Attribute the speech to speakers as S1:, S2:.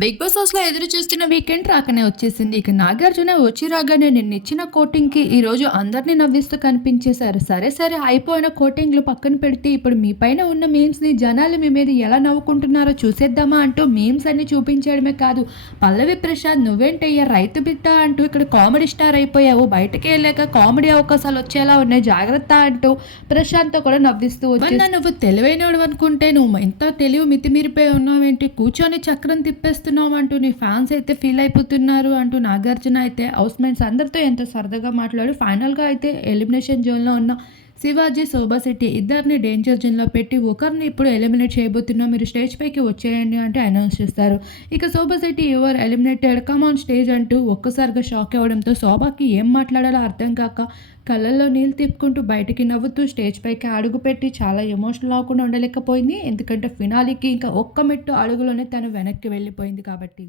S1: Big boss హౌస్లో ఎదురు చూస్తున్న వీకెండ్ రాకనే వచ్చేసింది. ఇక నాగార్జున వచ్చి రాగానే నిన్న ఇచ్చిన కోటింగ్కి ఈ రోజు అందరినీ నవ్విస్తూ కనిపించేశారు. సరే సరే అయిపోయిన కోటింగ్లు పక్కన పెడితే ఇప్పుడు మీ పైన ఉన్న మీమ్స్ని జనాలు మీ మీద ఎలా నవ్వుకుంటున్నారో చూసేద్దామా అంటూ మీమ్స్ అన్ని చూపించడమే కాదు. పల్లవి ప్రసాద్ నువ్వేంటయ్యా రైతు బిడ్డ అంటూ ఇక్కడ కామెడీ స్టార్ అయిపోయావు. బయటకి వెళ్ళాక కామెడీ అవకాశాలు వచ్చేలా ఉన్నాయి. జాగ్రత్త అంటూ ప్రశాంత్ కూడా నవ్విస్తూ వచ్చి నువ్వు తెలివైనడు అనుకుంటే నువ్వు ఎంత తెలివి మితిమీరిపోయి ఉన్నావేంటి? కూర్చొని చక్రం తిప్పేస్తా చేస్తున్నావు అంటూ నీ ఫ్యాన్స్ అయితే ఫీల్ అయిపోతున్నారు అంటూ నాగార్జున అయితే హౌస్ మేట్స్ అందరితో ఎంతో సరదాగా మాట్లాడి ఫైనల్గా అయితే ఎలిమినేషన్ జోన్లో ఉన్న శివాజీ శోభాశెట్టి ఇద్దరిని డేంజర్ జోన్లో పెట్టి ఒకరిని ఇప్పుడు ఎలిమినేట్ చేయబోతున్నాం. మీరు స్టేజ్ పైకి వచ్చేయండి అంటే అనౌన్స్ చేస్తారు. ఇక శోభాశెట్టి ఎవరు ఎలిమినేటెడ్. కమ్ ఆన్ స్టేజ్ అంటూ ఒక్కసారిగా షాక్ అవ్వడంతో శోభాకి ఏం మాట్లాడాలో అర్థం కాక కళ్ళల్లో నీళ్ళు తిప్పుకుంటూ బయటికి నవ్వుతూ స్టేజ్ పైకి అడుగు పెట్టి చాలా ఎమోషనల్ అవ్వకుండా ఉండలేకపోయింది. ఎందుకంటే ఫినాలికి ఇంకా ఒక్క మెట్టు అడుగులోనే తను వెనక్కి వెళ్ళిపోయింది కాబట్టి.